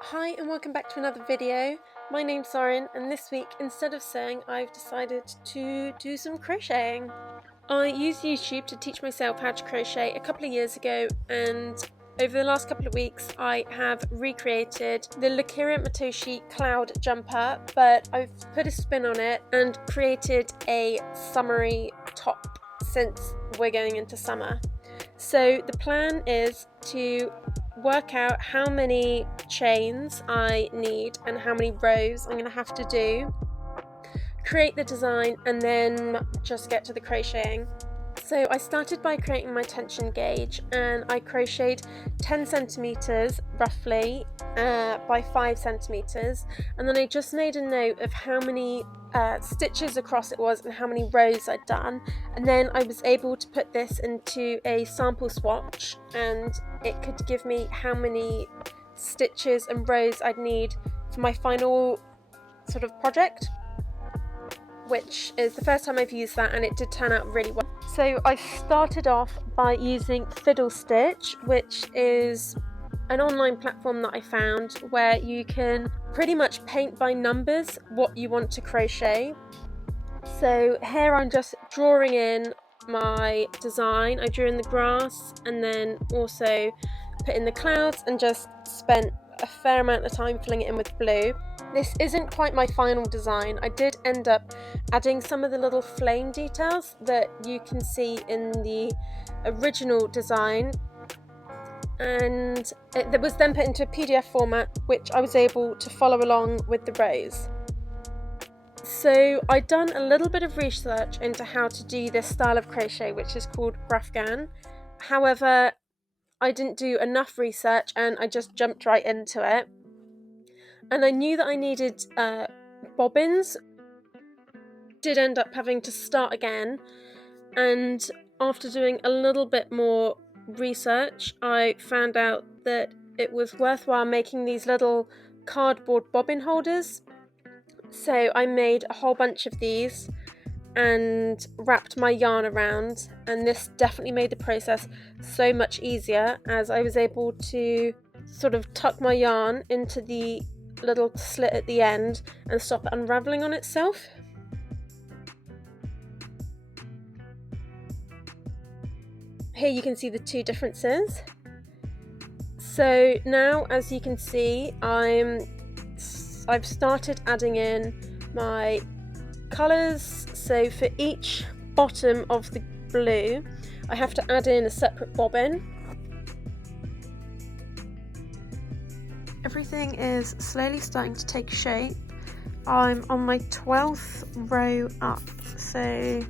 Hi and welcome back to another video. My name's Soren and this week instead of sewing I've decided to do some crocheting. I used YouTube to teach myself how to crochet a couple of years ago, and over the last couple of weeks I have recreated the Lirkira Matoshi cloud jumper, but I've put a spin on it and created a summery top since we're going into summer. So the plan is to work out how many chains I need and how many rows I'm going to have to do, create the design, and then just get to the crocheting. So I started by creating my tension gauge, and I crocheted 10 centimeters roughly by 5 centimeters, and then I just made a note of how many stitches across it was and how many rows I'd done, and then I was able to put this into a sample swatch and it could give me how many stitches and rows I'd need for my final sort of project, which is the first time I've used that, and it did turn out really well. So I started off by using Fiddle Stitch, which is an online platform that I found where you can pretty much paint by numbers what you want to crochet. So here I'm just drawing in my design. I drew in the grass and then also put in the clouds and just spent a fair amount of time filling it in with blue. This isn't quite my final design. I did end up adding some of the little flame details that you can see in the original design, and it was then put into a PDF format which I was able to follow along with the rows. So I'd done a little bit of research into how to do this style of crochet, which is called Afghan. However, I didn't do enough research and I just jumped right into it. And I knew that I needed bobbins. Did end up having to start again, and after doing a little bit more research I found out that it was worthwhile making these little cardboard bobbin holders. So I made a whole bunch of these and wrapped my yarn around, and this definitely made the process so much easier as I was able to sort of tuck my yarn into the little slit at the end and stop it unraveling on itself. Here you can see the two differences. So now, as you can see, I've started adding in my colours. So for each bottom of the blue I have to add in a separate bobbin. Everything is slowly starting to take shape. I'm on my 12th row up, so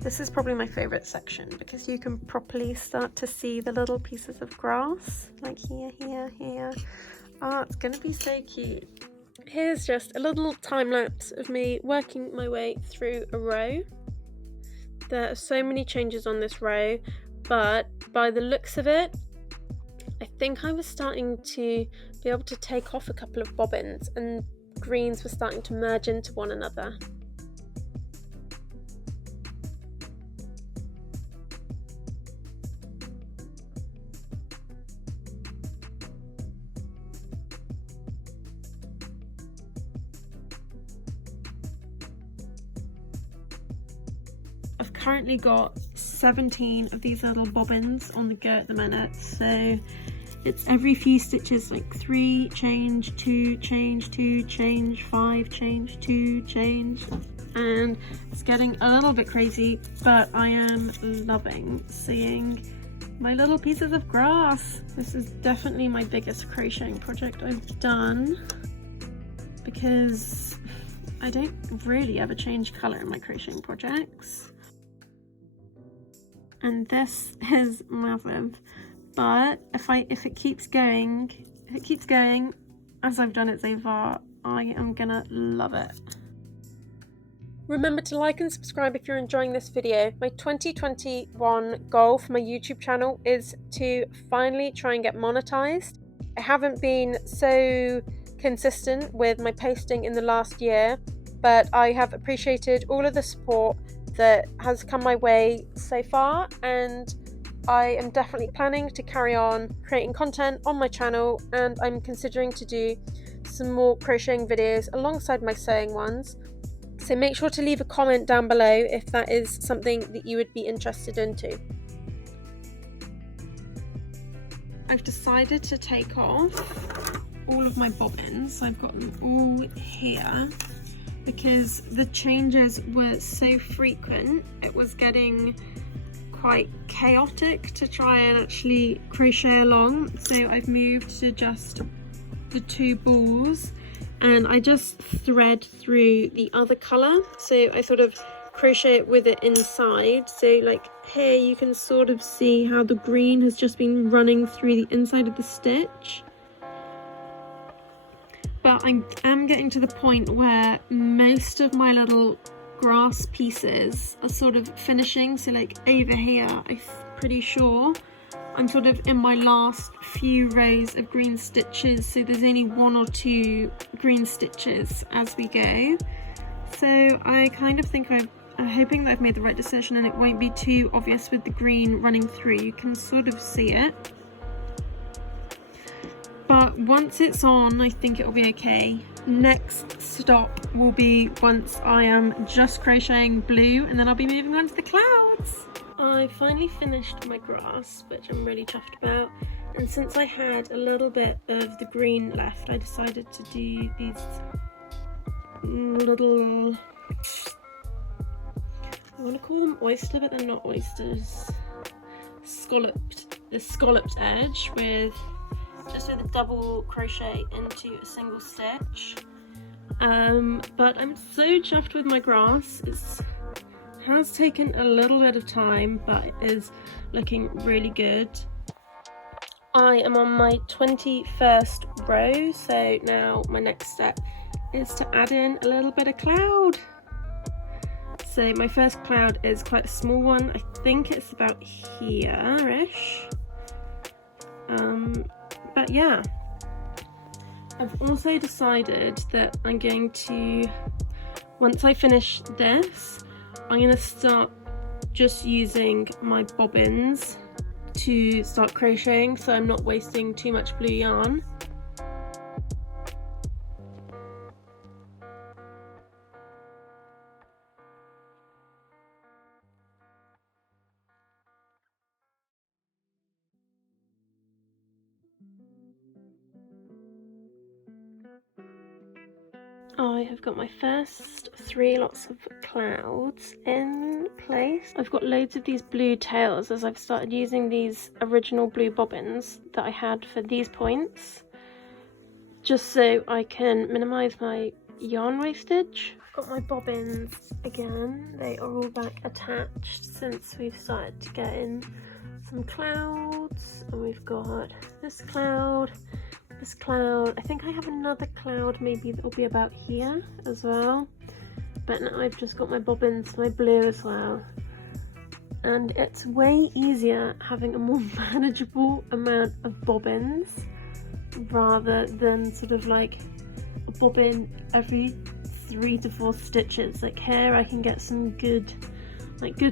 this is probably my favourite section because you can properly start to see the little pieces of grass, like here. Oh, it's going to be so cute. Here's just a little time lapse of me working my way through a row. There are so many changes on this row, but by the looks of it, I think I was starting to be able to take off a couple of bobbins and greens were starting to merge into one another. I've currently got 17 of these little bobbins on the go at the minute, so it's every few stitches, like 3 change, 2 change, 2 change, 5 change, 2 change, and it's getting a little bit crazy, but I am loving seeing my little pieces of grass. This is definitely my biggest crocheting project I've done because I don't really ever change colour in my crocheting projects. And this is massive, but if it keeps going as I've done it so far, I am gonna love it. Remember to like and subscribe if you're enjoying this video. My 2021 goal for my YouTube channel is to finally try and get monetized. I haven't been so consistent with my posting in the last year, but I have appreciated all of the support that has come my way so far, and I am definitely planning to carry on creating content on my channel, and I'm considering to do some more crocheting videos alongside my sewing ones. So make sure to leave a comment down below if that is something that you would be interested in too. I've decided to take off all of my bobbins. I've got them all here because the changes were so frequent, it was getting quite chaotic to try and actually crochet along. So I've moved to just the 2 balls, and I just thread through the other colour. So I sort of crochet it with it inside. So like here you can sort of see how the green has just been running through the inside of the stitch. But I am getting to the point where most of my little grass pieces are sort of finishing. So like over here, I'm pretty sure I'm sort of in my last few rows of green stitches. So there's only 1 or 2 green stitches as we go. So I kind of think I'm hoping that I've made the right decision and it won't be too obvious with the green running through. You can sort of see it. But once it's on, I think it'll be okay. Next stop will be once I am just crocheting blue, and then I'll be moving on to the clouds. I finally finished my grass, which I'm really chuffed about. And since I had a little bit of the green left, I decided to do these little, I want to call them oyster, but they're not oysters. The scalloped edge with just with a double crochet into a single stitch. But I'm so chuffed with my grass. It has taken a little bit of time, but it is looking really good. I am on my 21st row, so now my next step is to add in a little bit of cloud. So my first cloud is quite a small one. I think it's about here-ish. But yeah, I've also decided that I'm going to, once I finish this, I'm going to start just using my bobbins to start crocheting, so I'm not wasting too much blue yarn. I have got my first 3 lots of clouds in place. I've got loads of these blue tails as I've started using these original blue bobbins that I had for these points, just so I can minimise my yarn wastage. I've got my bobbins again. They are all back attached since we've started to get in some clouds, and we've got this cloud, this cloud. I think I have another cloud maybe that will be about here as well, but now I've just got my bobbins, my blue as well, and it's way easier having a more manageable amount of bobbins rather than sort of like a bobbin every 3 to 4 stitches. Like here I can get some good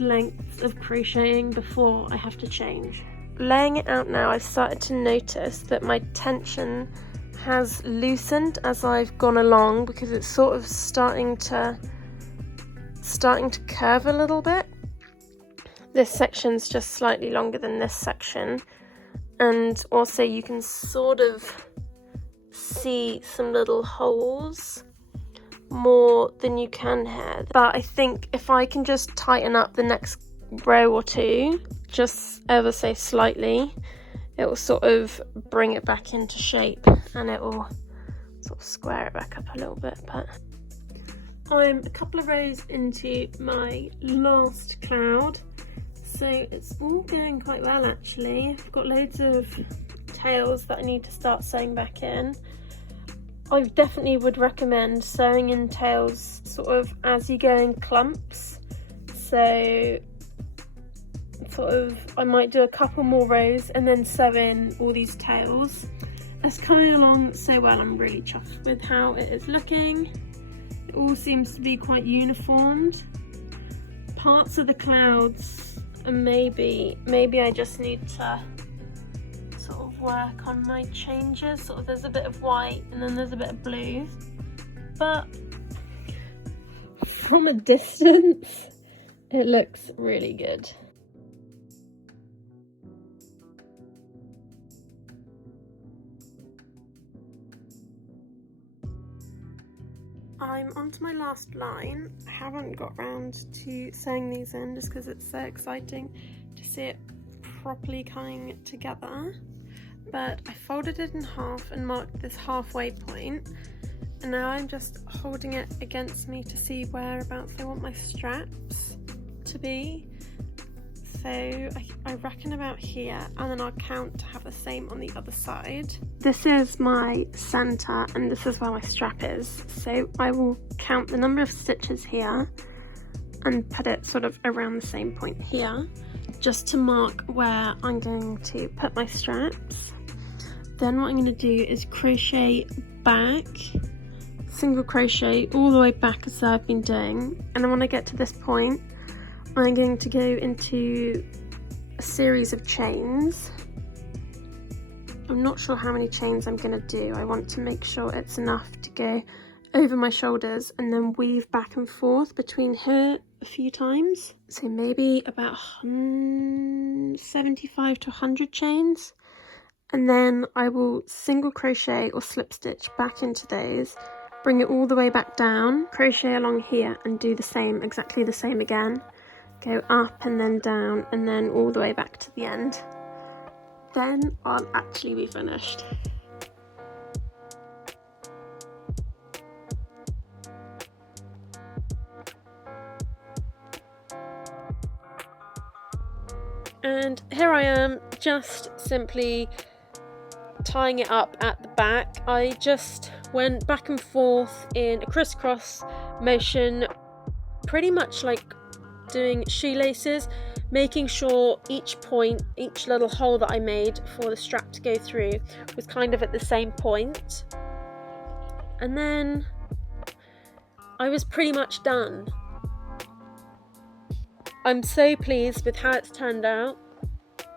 lengths of crocheting before I have to change. Laying it out now, I've started to notice that my tension has loosened as I've gone along, because it's sort of starting to curve a little bit. This section's just slightly longer than this section, and also you can sort of see some little holes more than you can here. But I think if I can just tighten up the next row or 2, just ever so slightly, it will sort of bring it back into shape, and it will sort of square it back up a little bit. But I'm a couple of rows into my last cloud, so it's all going quite well actually. I've got loads of tails that I need to start sewing back in. I definitely would recommend sewing in tails sort of as you go in clumps. So sort of I might do a couple more rows and then sew in all these tails. It's coming along so well. I'm really chuffed with how it is looking. It all seems to be quite uniformed. Parts of the clouds and maybe I just need to sort of work on my changes. Sort of there's a bit of white and then there's a bit of blue, but from a distance it looks really good. I'm onto my last line. I haven't got round to sewing these in just because it's so exciting to see it properly coming together, but I folded it in half and marked this halfway point, and now I'm just holding it against me to see whereabouts I want my straps to be. So I reckon about here, and then I'll count to have the same on the other side. This is my centre and this is where my strap is, so I will count the number of stitches here and put it sort of around the same point here, just to mark where I'm going to put my straps. Then what I'm going to do is crochet back, single crochet all the way back as I've been doing, and then when I get to this point I'm going to go into a series of chains. I'm not sure how many chains I'm going to do. I want to make sure it's enough to go over my shoulders and then weave back and forth between here a few times. So maybe about 75 to 100 chains. And then I will single crochet or slip stitch back into those, bring it all the way back down, crochet along here and do the same, exactly the same again. Go up and then down and then all the way back to the end. Then I'll actually be finished. And here I am, just simply tying it up at the back. I just went back and forth in a crisscross motion, pretty much like doing shoelaces, making sure each point, each little hole that I made for the strap to go through was kind of at the same point. And then I was pretty much done. I'm so pleased with how it's turned out.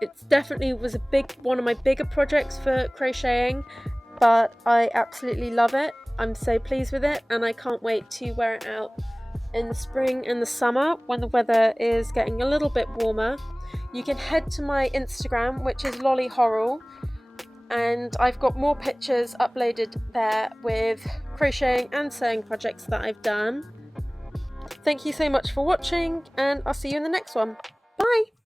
It definitely was one of my bigger projects for crocheting, but I absolutely love it. I'm so pleased with it, and I can't wait to wear it out in the spring and the summer when the weather is getting a little bit warmer. You can head to my Instagram, which is Horrell, and I've got more pictures uploaded there with crocheting and sewing projects that I've done. Thank you so much for watching, and I'll see you in the next one. Bye!